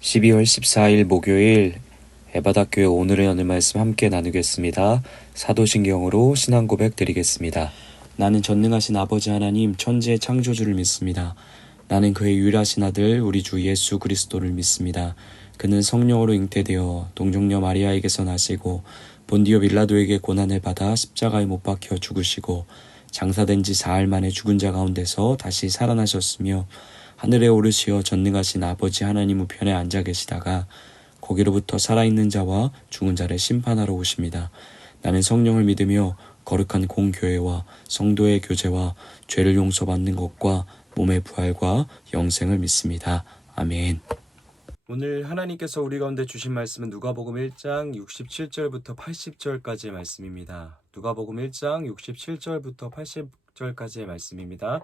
12월 14일 목요일 에바다교회 오늘의 오늘 말씀 함께 나누겠습니다. 사도신경으로 신앙 고백 드리겠습니다. 나는 전능하신 아버지 하나님 천지의 창조주를 믿습니다. 나는 그의 유일하신 아들 우리 주 예수 그리스도를 믿습니다. 그는 성령으로 잉태되어 동정녀 마리아에게서 나시고 본디오 빌라도에게 고난을 받아 십자가에 못 박혀 죽으시고 장사된 지 사흘 만에 죽은 자 가운데서 다시 살아나셨으며 하늘에 오르시어 전능하신 아버지 하나님 우편에 앉아 계시다가 거기로부터 살아있는 자와 죽은 자를 심판하러 오십니다. 나는 성령을 믿으며 거룩한 공교회와 성도의 교제와 죄를 용서받는 것과 몸의 부활과 영생을 믿습니다. 아멘. 오늘 하나님께서 우리 가운데 주신 말씀은 누가복음 1장 67절부터 80절까지의 말씀입니다. 누가복음 1장 67절부터 80절까지의 말씀입니다.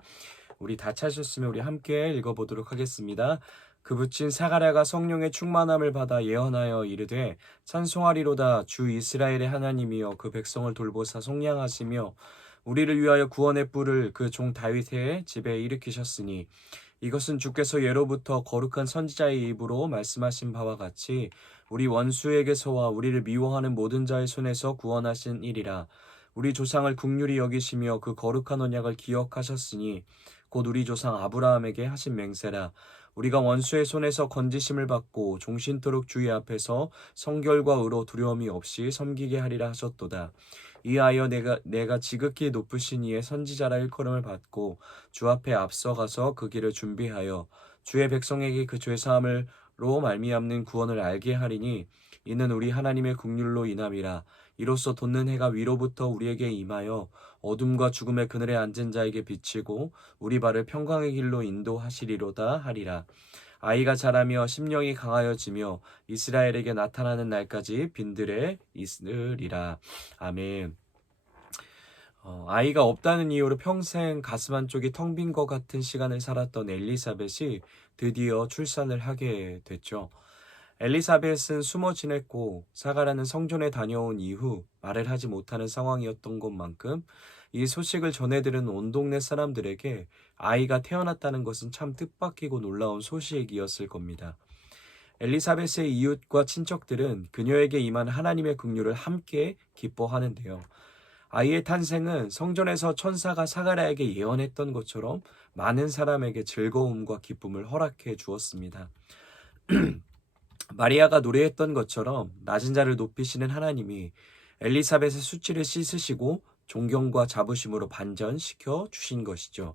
우리 다 찾으셨으면 우리 함께 읽어보도록 하겠습니다. 그 붙인 사가랴가 성령의 충만함을 받아 예언하여 이르되 찬송하리로다 주 이스라엘의 하나님이여 그 백성을 돌보사 속량하시며 우리를 위하여 구원의 뿔을 그 종 다윗의 집에 일으키셨으니 이것은 주께서 예로부터 거룩한 선지자의 입으로 말씀하신 바와 같이 우리 원수에게서와 우리를 미워하는 모든 자의 손에서 구원하신 일이라. 우리 조상을 긍휼히 여기시며 그 거룩한 언약을 기억하셨으니 곧 우리 조상 아브라함에게 하신 맹세라. 우리가 원수의 손에서 건지심을 받고 종신토록 주의 앞에서 성결과 의로 두려움이 없이 섬기게 하리라 하셨도다. 이하여 내가 지극히 높으신 이의 선지자라 일컬음을 받고 주 앞에 앞서가서 그 길을 준비하여 주의 백성에게 그 죄사함으로 말미암는 구원을 알게 하리니 이는 우리 하나님의 긍휼로 인함이라. 이로써 돋는 해가 위로부터 우리에게 임하여 어둠과 죽음의 그늘에 앉은 자에게 비치고 우리 발을 평강의 길로 인도하시리로다 하리라. 아이가 자라며 심령이 강하여지며 이스라엘에게 나타나는 날까지 빈들에 있으리라. 아멘. 아이가 없다는 이유로 평생 가슴 한쪽이 텅 빈 것 같은 시간을 살았던 엘리사벳이 드디어 출산을 하게 됐죠. 엘리사벳은 숨어 지냈고 사가랴는 성전에 다녀온 이후 말을 하지 못하는 상황이었던 것만큼 이 소식을 전해들은 온 동네 사람들에게 아이가 태어났다는 것은 참 뜻밖이고 놀라운 소식이었을 겁니다. 엘리사벳의 이웃과 친척들은 그녀에게 임한 하나님의 긍휼을 함께 기뻐하는데요. 아이의 탄생은 성전에서 천사가 사가랴에게 예언했던 것처럼 많은 사람에게 즐거움과 기쁨을 허락해 주었습니다. 마리아가 노래했던 것처럼 낮은 자를 높이시는 하나님이 엘리사벳의 수치를 씻으시고 존경과 자부심으로 반전시켜 주신 것이죠.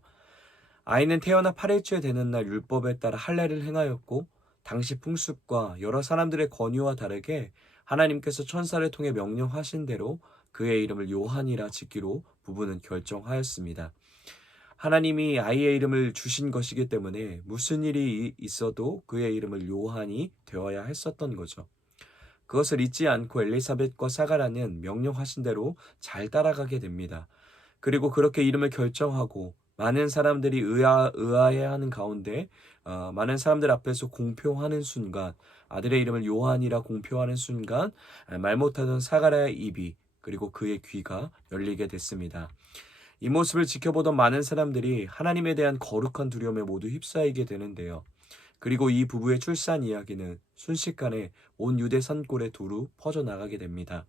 아이는 태어나 8일째 되는 날 율법에 따라 할례를 행하였고 당시 풍습과 여러 사람들의 권유와 다르게 하나님께서 천사를 통해 명령하신 대로 그의 이름을 요한이라 짓기로 부부는 결정하였습니다. 하나님이 아이의 이름을 주신 것이기 때문에 무슨 일이 있어도 그의 이름을 요한이 되어야 했었던 거죠. 그것을 잊지 않고 엘리사벳과 사가랴는 명령하신 대로 잘 따라가게 됩니다. 그리고 그렇게 이름을 결정하고 많은 사람들이 의아해하는 가운데 많은 사람들 앞에서 공표하는 순간 아들의 이름을 요한이라 공표하는 순간 말 못하던 사가랴의 입이 그리고 그의 귀가 열리게 됐습니다. 이 모습을 지켜보던 많은 사람들이 하나님에 대한 거룩한 두려움에 모두 휩싸이게 되는데요. 그리고 이 부부의 출산 이야기는 순식간에 온 유대 산골에 두루 퍼져나가게 됩니다.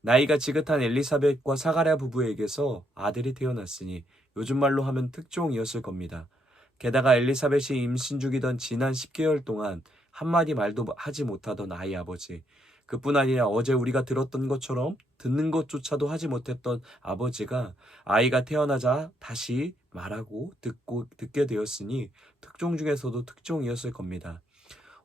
나이가 지긋한 엘리사벳과 사가랴 부부에게서 아들이 태어났으니 요즘 말로 하면 특종이었을 겁니다. 게다가 엘리사벳이 임신 중이던 지난 10개월 동안 한마디 말도 하지 못하던 아이 아버지. 그뿐 아니라 어제 우리가 들었던 것처럼 듣는 것조차도 하지 못했던 아버지가 아이가 태어나자 다시 말하고 듣게 되었으니 특종 중에서도 특종이었을 겁니다.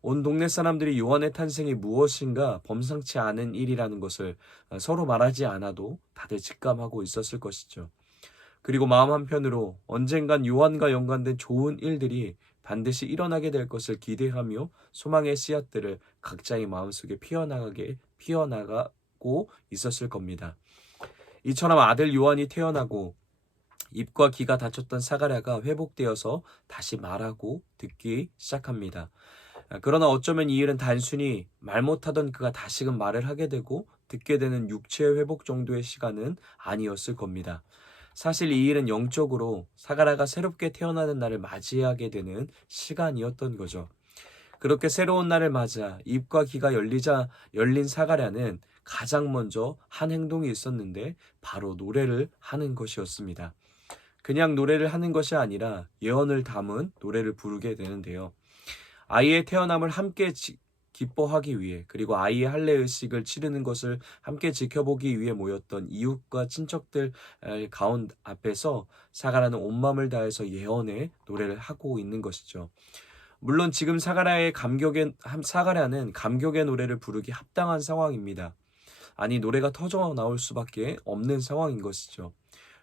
온 동네 사람들이 요한의 탄생이 무엇인가 범상치 않은 일이라는 것을 서로 말하지 않아도 다들 직감하고 있었을 것이죠. 그리고 마음 한편으로 언젠간 요한과 연관된 좋은 일들이 반드시 일어나게 될 것을 기대하며 소망의 씨앗들을 각자의 마음속에 피어나가고 있었을 겁니다. 이처럼 아들 요한이 태어나고 입과 귀가 다쳤던 사가랴가 회복되어서 다시 말하고 듣기 시작합니다. 그러나 어쩌면 이 일은 단순히 말 못하던 그가 다시금 말을 하게 되고 듣게 되는 육체의 회복 정도의 시간은 아니었을 겁니다. 사실 이 일은 영적으로 사가랴가 새롭게 태어나는 날을 맞이하게 되는 시간이었던 거죠. 그렇게 새로운 날을 맞아 입과 귀가 열린 사가랴는 가장 먼저 한 행동이 있었는데 바로 노래를 하는 것이었습니다. 그냥 노래를 하는 것이 아니라 예언을 담은 노래를 부르게 되는데요. 아이의 태어남을 함께 기뻐하기 위해, 그리고 아이의 할례의식을 치르는 것을 함께 지켜보기 위해 모였던 이웃과 친척들 가운 앞에서 사가라는 온 마음을 다해서 예언의 노래를 하고 있는 것이죠. 물론 지금 사가랴는 감격의 노래를 부르기 합당한 상황입니다. 아니, 노래가 터져 나올 수밖에 없는 상황인 것이죠.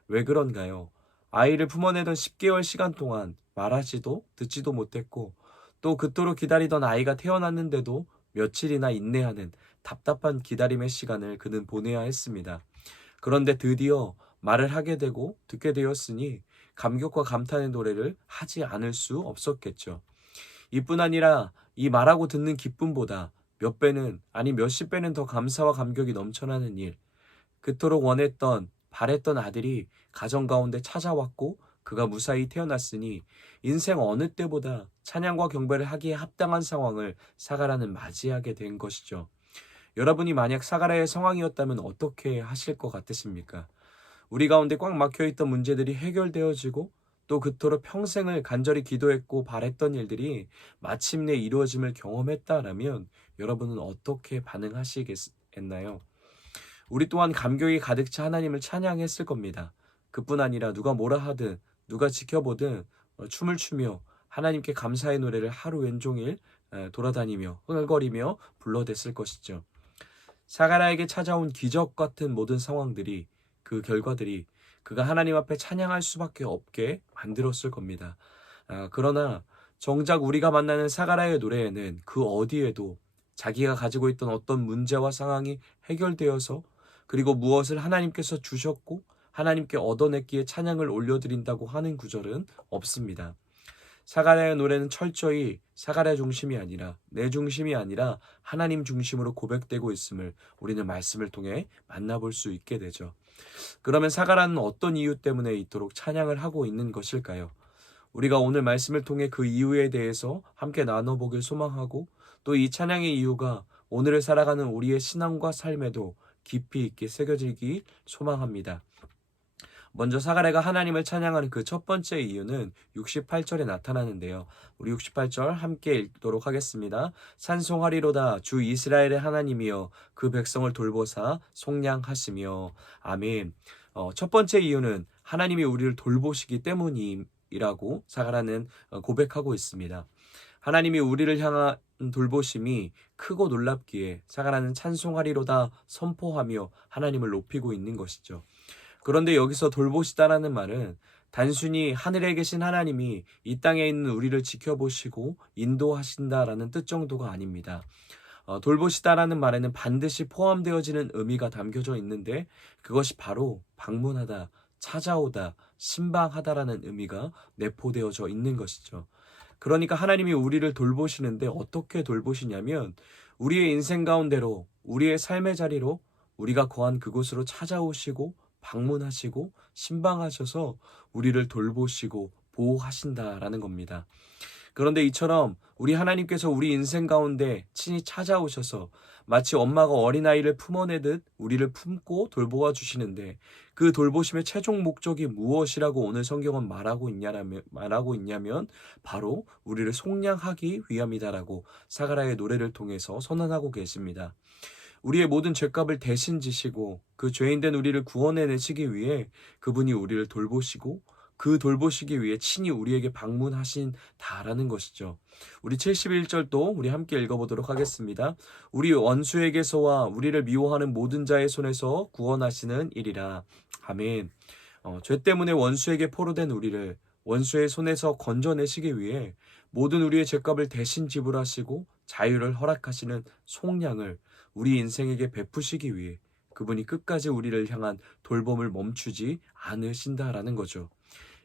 왜 그런가요? 아이를 품어내던 10개월 시간 동안 말하지도 듣지도 못했고, 또 그토록 기다리던 아이가 태어났는데도 며칠이나 인내하는 답답한 기다림의 시간을 그는 보내야 했습니다. 그런데 드디어 말을 하게 되고 듣게 되었으니 감격과 감탄의 노래를 하지 않을 수 없었겠죠. 이뿐 아니라 이 말하고 듣는 기쁨보다 몇 배는, 아니 몇십 배는 더 감사와 감격이 넘쳐나는 일, 그토록 바랬던 아들이 가정 가운데 찾아왔고 그가 무사히 태어났으니 인생 어느 때보다 찬양과 경배를 하기에 합당한 상황을 사가라는 맞이하게 된 것이죠. 여러분이 만약 사가라의 상황이었다면 어떻게 하실 것 같으십니까? 우리 가운데 꽉 막혀있던 문제들이 해결되어지고 또 그토록 평생을 간절히 기도했고 바랬던 일들이 마침내 이루어짐을 경험했다라면 여러분은 어떻게 반응하시겠나요? 우리 또한 감격이 가득 차 하나님을 찬양했을 겁니다. 그뿐 아니라 누가 뭐라 하든 누가 지켜보든 춤을 추며 하나님께 감사의 노래를 하루 왼종일 돌아다니며 흥얼거리며 불러댔을 것이죠. 사가라에게 찾아온 기적 같은 모든 상황들이, 그 결과들이 그가 하나님 앞에 찬양할 수밖에 없게 만들었을 겁니다. 그러나 정작 우리가 만나는 사가라의 노래에는 그 어디에도 자기가 가지고 있던 어떤 문제와 상황이 해결되어서, 그리고 무엇을 하나님께서 주셨고 하나님께 얻어냈기에 찬양을 올려드린다고 하는 구절은 없습니다. 사가랴의 노래는 철저히 사가랴 중심이 아니라, 내 중심이 아니라 하나님 중심으로 고백되고 있음을 우리는 말씀을 통해 만나볼 수 있게 되죠. 그러면 사가랴는 어떤 이유 때문에 이토록 찬양을 하고 있는 것일까요? 우리가 오늘 말씀을 통해 그 이유에 대해서 함께 나눠보길 소망하고, 또 이 찬양의 이유가 오늘을 살아가는 우리의 신앙과 삶에도 깊이 있게 새겨지기 소망합니다. 먼저 사가랴가 하나님을 찬양하는 그 첫 번째 이유는 68절에 나타나는데요. 우리 68절 함께 읽도록 하겠습니다. 찬송하리로다 주 이스라엘의 하나님이여 그 백성을 돌보사 속량하시며. 아멘. 첫 번째 이유는 하나님이 우리를 돌보시기 때문이라고 사가랴는 고백하고 있습니다. 하나님이 우리를 향한 돌보심이 크고 놀랍기에 사가랴는 찬송하리로다 선포하며 하나님을 높이고 있는 것이죠. 그런데 여기서 돌보시다라는 말은 단순히 하늘에 계신 하나님이 이 땅에 있는 우리를 지켜보시고 인도하신다라는 뜻 정도가 아닙니다. 돌보시다라는 말에는 반드시 포함되어지는 의미가 담겨져 있는데, 그것이 바로 방문하다, 찾아오다, 신방하다라는 의미가 내포되어져 있는 것이죠. 그러니까 하나님이 우리를 돌보시는데 어떻게 돌보시냐면, 우리의 인생 가운데로, 우리의 삶의 자리로, 우리가 거한 그곳으로 찾아오시고 방문하시고 신방하셔서 우리를 돌보시고 보호하신다라는 겁니다. 그런데 이처럼 우리 하나님께서 우리 인생 가운데 친히 찾아오셔서 마치 엄마가 어린아이를 품어내듯 우리를 품고 돌보아 주시는데, 그 돌보심의 최종 목적이 무엇이라고 오늘 성경은 말하고 있냐면 바로 우리를 속량하기 위함이다라고 사가랴의 노래를 통해서 선언하고 계십니다. 우리의 모든 죄값을 대신 지시고 그 죄인된 우리를 구원해내시기 위해 그분이 우리를 돌보시고, 그 돌보시기 위해 친히 우리에게 방문하신다라는 것이죠. 우리 71절도 우리 함께 읽어보도록 하겠습니다. 우리 원수에게서와 우리를 미워하는 모든 자의 손에서 구원하시는 일이라. 아멘. 죄 때문에 원수에게 포로된 우리를 원수의 손에서 건져내시기 위해 모든 우리의 죄값을 대신 지불하시고 자유를 허락하시는 속량을 우리 인생에게 베푸시기 위해 그분이 끝까지 우리를 향한 돌봄을 멈추지 않으신다라는 거죠.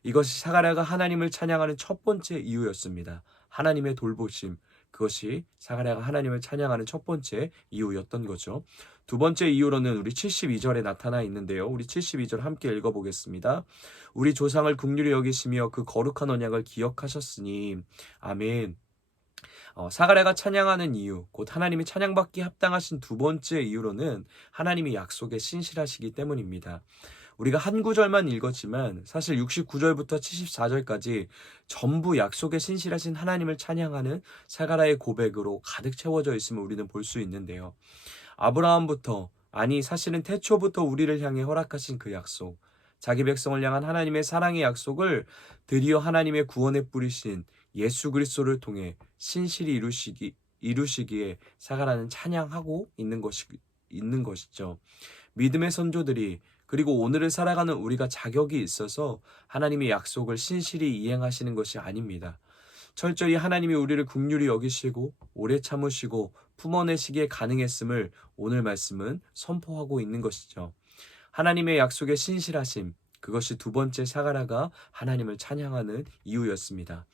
이것이 사가랴가 하나님을 찬양하는 첫 번째 이유였습니다. 하나님의 돌보심, 그것이 사가랴가 하나님을 찬양하는 첫 번째 이유였던 거죠. 두 번째 이유로는 우리 72절에 나타나 있는데요. 우리 72절 함께 읽어보겠습니다. 우리 조상을 긍휼히 여기시며 그 거룩한 언약을 기억하셨으니. 아멘. 사가랴가 찬양하는 이유, 곧 하나님이 찬양받기 합당하신 두 번째 이유로는 하나님이 약속에 신실하시기 때문입니다. 우리가 한 구절만 읽었지만 사실 69절부터 74절까지 전부 약속에 신실하신 하나님을 찬양하는 사가랴의 고백으로 가득 채워져 있음을 우리는 볼 수 있는데요. 아브라함부터, 아니 사실은 태초부터 우리를 향해 허락하신 그 약속, 자기 백성을 향한 하나님의 사랑의 약속을 드디어 하나님의 구원에 뿌리신 예수 그리스도를 통해 신실히 이루시기에 사가랴는 찬양하고 있는 것이죠. 믿음의 선조들이, 그리고 오늘을 살아가는 우리가 자격이 있어서 하나님의 약속을 신실히 이행하시는 것이 아닙니다. 철저히 하나님이 우리를 긍휼히 여기시고 오래 참으시고 품어내시기에 가능했음을 오늘 말씀은 선포하고 있는 것이죠. 하나님의 약속에 신실하심, 그것이 두 번째 사가랴가 하나님을 찬양하는 이유였습니다.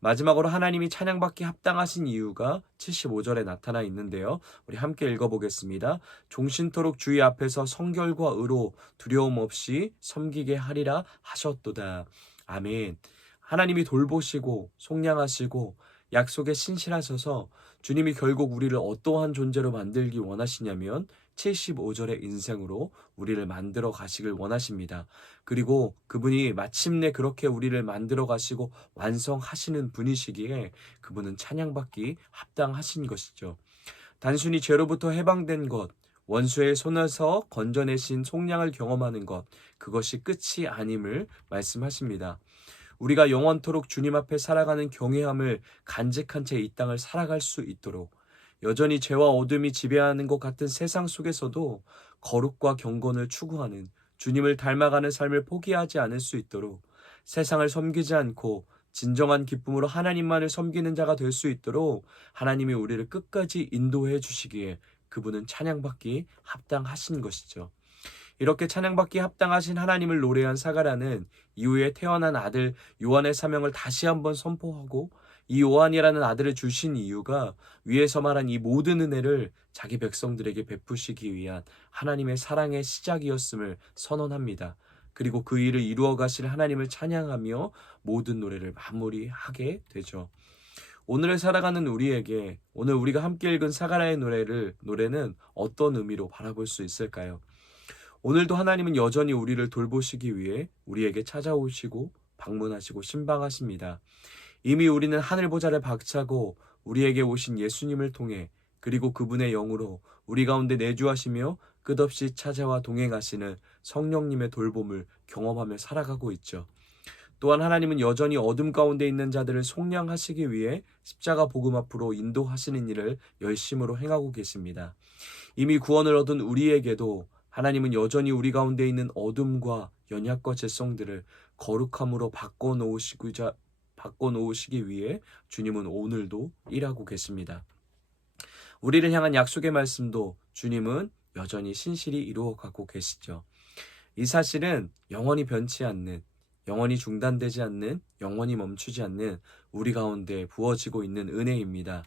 마지막으로 하나님이 찬양받기 합당하신 이유가 75절에 나타나 있는데요. 우리 함께 읽어보겠습니다. 종신토록 주의 앞에서 성결과 의로 두려움 없이 섬기게 하리라 하셨도다. 아멘. 하나님이 돌보시고 속량하시고 약속에 신실하셔서 주님이 결국 우리를 어떠한 존재로 만들기 원하시냐면 75절의 인생으로 우리를 만들어 가시길 원하십니다. 그리고 그분이 마침내 그렇게 우리를 만들어 가시고 완성하시는 분이시기에 그분은 찬양받기 합당하신 것이죠. 단순히 죄로부터 해방된 것, 원수의 손에서 건져내신 속량을 경험하는 것, 그것이 끝이 아님을 말씀하십니다. 우리가 영원토록 주님 앞에 살아가는 경외함을 간직한 채 이 땅을 살아갈 수 있도록, 여전히 죄와 어둠이 지배하는 것 같은 세상 속에서도 거룩과 경건을 추구하는, 주님을 닮아가는 삶을 포기하지 않을 수 있도록, 세상을 섬기지 않고 진정한 기쁨으로 하나님만을 섬기는 자가 될 수 있도록 하나님이 우리를 끝까지 인도해 주시기에 그분은 찬양받기 합당하신 것이죠. 이렇게 찬양받기 합당하신 하나님을 노래한 사가랴는 이후에 태어난 아들 요한의 사명을 다시 한번 선포하고, 이 요한이라는 아들을 주신 이유가 위에서 말한 이 모든 은혜를 자기 백성들에게 베푸시기 위한 하나님의 사랑의 시작이었음을 선언합니다. 그리고 그 일을 이루어 가실 하나님을 찬양하며 모든 노래를 마무리하게 되죠. 오늘을 살아가는 우리에게 오늘 우리가 함께 읽은 사가랴의 노래는 어떤 의미로 바라볼 수 있을까요? 오늘도 하나님은 여전히 우리를 돌보시기 위해 우리에게 찾아오시고 방문하시고 신방하십니다. 이미 우리는 하늘 보좌를 박차고 우리에게 오신 예수님을 통해, 그리고 그분의 영으로 우리 가운데 내주하시며 끝없이 찾아와 동행하시는 성령님의 돌봄을 경험하며 살아가고 있죠. 또한 하나님은 여전히 어둠 가운데 있는 자들을 속량하시기 위해 십자가 복음 앞으로 인도하시는 일을 열심으로 행하고 계십니다. 이미 구원을 얻은 우리에게도 하나님은 여전히 우리 가운데 있는 어둠과 연약과 죄성들을 거룩함으로 바꿔놓으시기 위해 주님은 오늘도 일하고 계십니다. 우리를 향한 약속의 말씀도 주님은 여전히 신실히 이루어가고 계시죠. 이 사실은 영원히 변치 않는, 영원히 중단되지 않는, 영원히 멈추지 않는 우리 가운데 부어지고 있는 은혜입니다.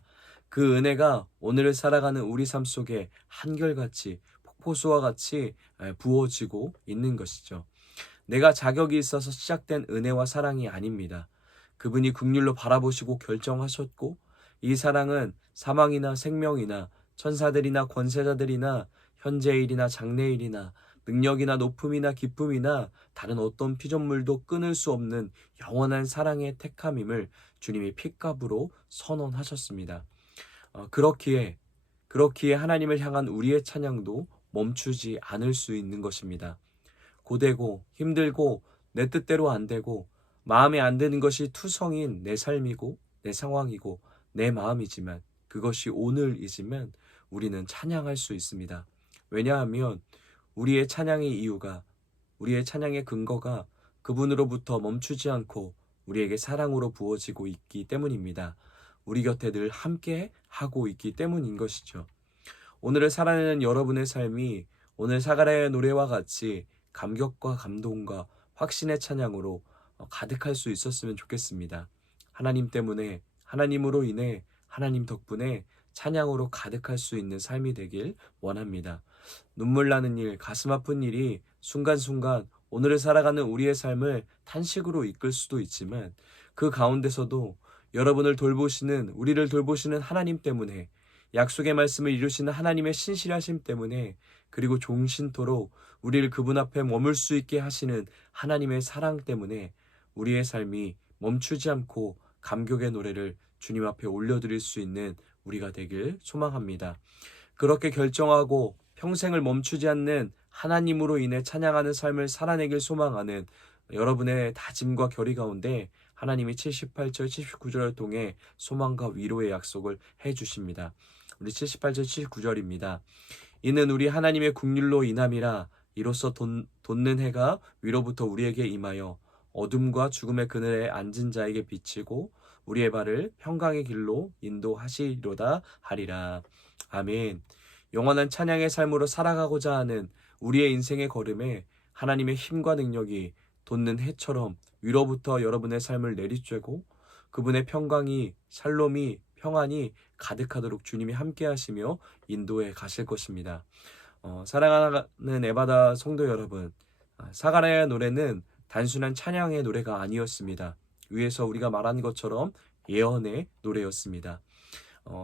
그 은혜가 오늘을 살아가는 우리 삶 속에 한결같이 폭포수와 같이 부어지고 있는 것이죠. 내가 자격이 있어서 시작된 은혜와 사랑이 아닙니다. 그분이 긍휼로 바라보시고 결정하셨고, 이 사랑은 사망이나 생명이나 천사들이나 권세자들이나 현재일이나 장래일이나 능력이나 높음이나 기쁨이나 다른 어떤 피조물도 끊을 수 없는 영원한 사랑의 택함임을 주님이 핏값으로 선언하셨습니다. 그렇기에 하나님을 향한 우리의 찬양도 멈추지 않을 수 있는 것입니다. 고되고 힘들고 내 뜻대로 안 되고 마음에 안 드는 것이 투성인 내 삶이고 내 상황이고 내 마음이지만, 그것이 오늘이지만 우리는 찬양할 수 있습니다. 왜냐하면 우리의 찬양의 근거가 그분으로부터 멈추지 않고 우리에게 사랑으로 부어지고 있기 때문입니다. 우리 곁에 늘 함께 하고 있기 때문인 것이죠. 오늘을 살아내는 여러분의 삶이 오늘 사가랴의 노래와 같이 감격과 감동과 확신의 찬양으로 가득할 수 있었으면 좋겠습니다. 하나님 때문에, 하나님으로 인해, 하나님 덕분에 찬양으로 가득할 수 있는 삶이 되길 원합니다. 눈물 나는 일, 가슴 아픈 일이 순간순간 오늘을 살아가는 우리의 삶을 탄식으로 이끌 수도 있지만, 그 가운데서도 여러분을 돌보시는, 우리를 돌보시는 하나님 때문에, 약속의 말씀을 이루시는 하나님의 신실하심 때문에, 그리고 종신토록 우리를 그분 앞에 머물 수 있게 하시는 하나님의 사랑 때문에 우리의 삶이 멈추지 않고 감격의 노래를 주님 앞에 올려드릴 수 있는 우리가 되길 소망합니다. 그렇게 결정하고 평생을 멈추지 않는 하나님으로 인해 찬양하는 삶을 살아내길 소망하는 여러분의 다짐과 결의 가운데 하나님이 78절, 79절을 통해 소망과 위로의 약속을 해주십니다. 우리 78절, 79절입니다. 이는 우리 하나님의 국률로 인함이라. 이로써 돋는 해가 위로부터 우리에게 임하여 어둠과 죽음의 그늘에 앉은 자에게 비치고 우리의 발을 평강의 길로 인도하시리로다 하리라. 아멘. 영원한 찬양의 삶으로 살아가고자 하는 우리의 인생의 걸음에 하나님의 힘과 능력이 돋는 해처럼 위로부터 여러분의 삶을 내리쬐고 그분의 평강이, 샬롬이, 평안이 가득하도록 주님이 함께 하시며 인도해 가실 것입니다. 사랑하는 에바다 성도 여러분, 사가랴의 노래는 단순한 찬양의 노래가 아니었습니다. 위에서 우리가 말한 것처럼 예언의 노래였습니다.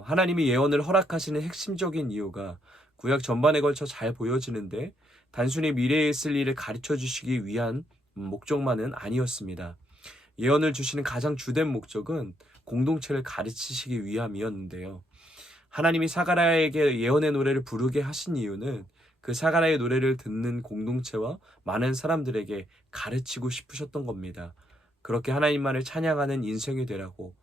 하나님이 예언을 허락하시는 핵심적인 이유가 구약 전반에 걸쳐 잘 보여지는데 단순히 미래에 있을 일을 가르쳐 주시기 위한 목적만은 아니었습니다. 예언을 주시는 가장 주된 목적은 공동체를 가르치시기 위함이었는데요. 하나님이 사가랴에게 예언의 노래를 부르게 하신 이유는 그 사가랴의 노래를 듣는 공동체와 많은 사람들에게 가르치고 싶으셨던 겁니다. 그렇게 하나님만을 찬양하는 인생이 되라고,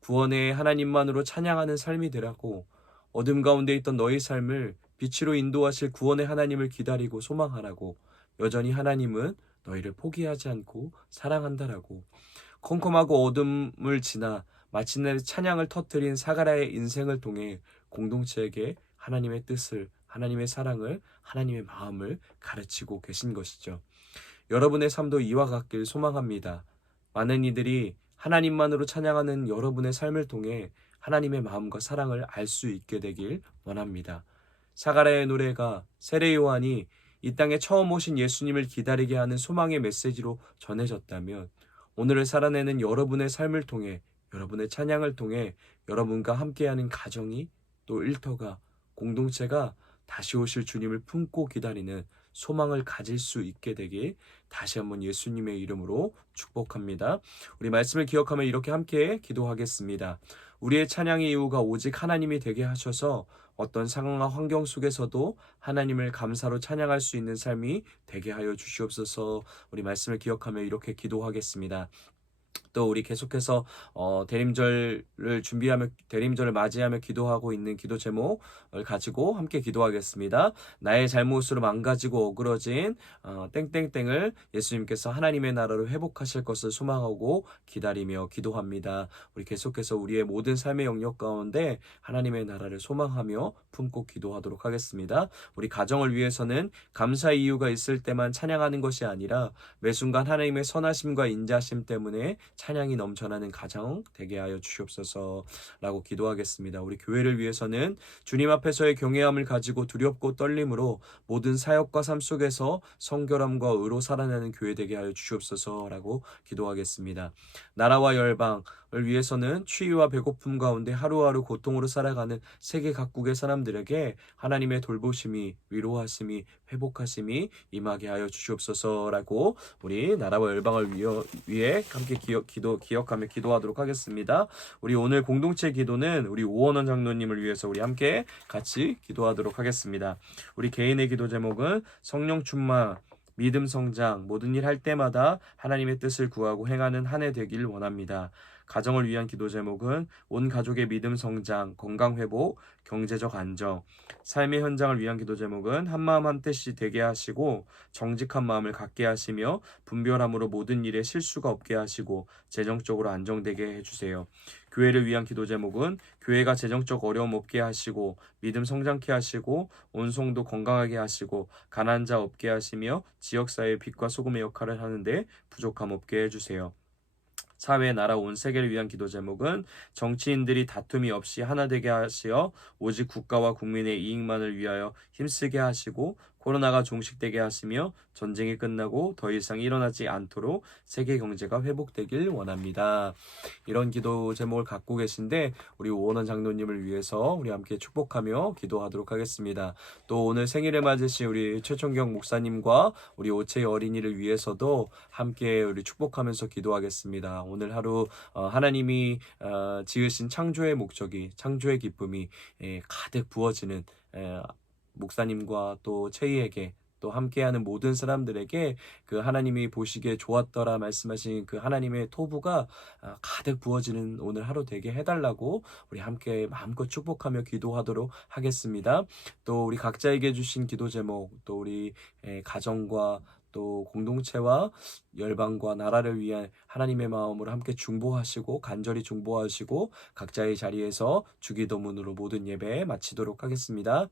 구원의 하나님만으로 찬양하는 삶이 되라고, 어둠 가운데 있던 너희 삶을 빛으로 인도하실 구원의 하나님을 기다리고 소망하라고, 여전히 하나님은 너희를 포기하지 않고 사랑한다라고, 컴컴하고 어둠을 지나 마침내 찬양을 터뜨린 사가랴의 인생을 통해 공동체에게 하나님의 뜻을, 하나님의 사랑을, 하나님의 마음을 가르치고 계신 것이죠. 여러분의 삶도 이와 같길 소망합니다. 많은 이들이 하나님만으로 찬양하는 여러분의 삶을 통해 하나님의 마음과 사랑을 알 수 있게 되길 원합니다. 사가랴의 노래가 세례 요한이 이 땅에 처음 오신 예수님을 기다리게 하는 소망의 메시지로 전해졌다면 오늘을 살아내는 여러분의 삶을 통해, 여러분의 찬양을 통해 여러분과 함께하는 가정이, 또 일터가, 공동체가 다시 오실 주님을 품고 기다리는 소망을 가질 수 있게 되길 다시 한번 예수님의 이름으로 축복합니다. 우리 말씀을 기억하며 이렇게 함께 기도하겠습니다. 우리의 찬양의 이유가 오직 하나님이 되게 하셔서 어떤 상황과 환경 속에서도 하나님을 감사로 찬양할 수 있는 삶이 되게 하여 주시옵소서. 우리 말씀을 기억하며 이렇게 기도하겠습니다. 또 우리 계속해서 대림절을 준비하며, 대림절을 맞이하며 기도하고 있는 기도 제목을 가지고 함께 기도하겠습니다. 나의 잘못으로 망가지고 어그러진 땡땡땡을 예수님께서 하나님의 나라로 회복하실 것을 소망하고 기다리며 기도합니다. 우리 계속해서 우리의 모든 삶의 영역 가운데 하나님의 나라를 소망하며 품고 기도하도록 하겠습니다. 우리 가정을 위해서는 감사의 이유가 있을 때만 찬양하는 것이 아니라 매 순간 하나님의 선하심과 인자심 때문에 찬양이 넘쳐나는 가정 되게 하여 주시옵소서라고 기도하겠습니다. 우리 교회를 위해서는 주님 앞에서의 경외함을 가지고 두렵고 떨림으로 모든 사역과 삶 속에서 성결함과 의로 살아내는 교회 되게 하여 주시옵소서라고 기도하겠습니다. 나라와 열방을 위해서는 추위와 배고픔 가운데 하루하루 고통으로 살아가는 세계 각국의 사람들에게 하나님의 돌보심이, 위로하심이, 회복하심이 임하게 하여 주시옵소서라고 우리 나라와 열방을 위해 함께 기억하며 기도하도록 하겠습니다. 우리 오늘 공동체 기도는 우리 오원원 장로님을 위해서 우리 함께 같이 기도하도록 하겠습니다. 우리 개인의 기도 제목은 성령 충만, 믿음 성장, 모든 일 할 때마다 하나님의 뜻을 구하고 행하는 한 해 되길 원합니다. 가정을 위한 기도 제목은 온 가족의 믿음 성장, 건강 회복, 경제적 안정. 삶의 현장을 위한 기도 제목은 한마음 한뜻이 되게 하시고 정직한 마음을 갖게 하시며 분별함으로 모든 일에 실수가 없게 하시고 재정적으로 안정되게 해주세요. 교회를 위한 기도 제목은 교회가 재정적 어려움 없게 하시고 믿음 성장케 하시고 온 성도 건강하게 하시고 가난한 자 없게 하시며 지역사회의 빛과 소금의 역할을 하는데 부족함 없게 해주세요. 사회, 나라, 온 세계를 위한 기도 제목은 정치인들이 다툼이 없이 하나 되게 하시어 오직 국가와 국민의 이익만을 위하여 힘쓰게 하시고 코로나가 종식되게 하시며 전쟁이 끝나고 더 이상 일어나지 않도록 세계 경제가 회복되길 원합니다. 이런 기도 제목을 갖고 계신데 우리 오원원 장로님을 위해서 우리 함께 축복하며 기도하도록 하겠습니다. 또 오늘 생일을 맞으신 우리 최총경 목사님과 우리 오채희 어린이를 위해서도 함께 우리 축복하면서 기도하겠습니다. 오늘 하루 하나님이 지으신 창조의 목적이, 창조의 기쁨이 가득 부어지는 목사님과 또 채희에게, 또 함께하는 모든 사람들에게 그 하나님이 보시기에 좋았더라 말씀하신 그 하나님의 토부가 가득 부어지는 오늘 하루 되게 해달라고 우리 함께 마음껏 축복하며 기도하도록 하겠습니다. 또 우리 각자에게 주신 기도 제목, 또 우리 가정과 또 공동체와 열방과 나라를 위한 하나님의 마음으로 함께 중보하시고 간절히 중보하시고 각자의 자리에서 주기도문으로 모든 예배 마치도록 하겠습니다.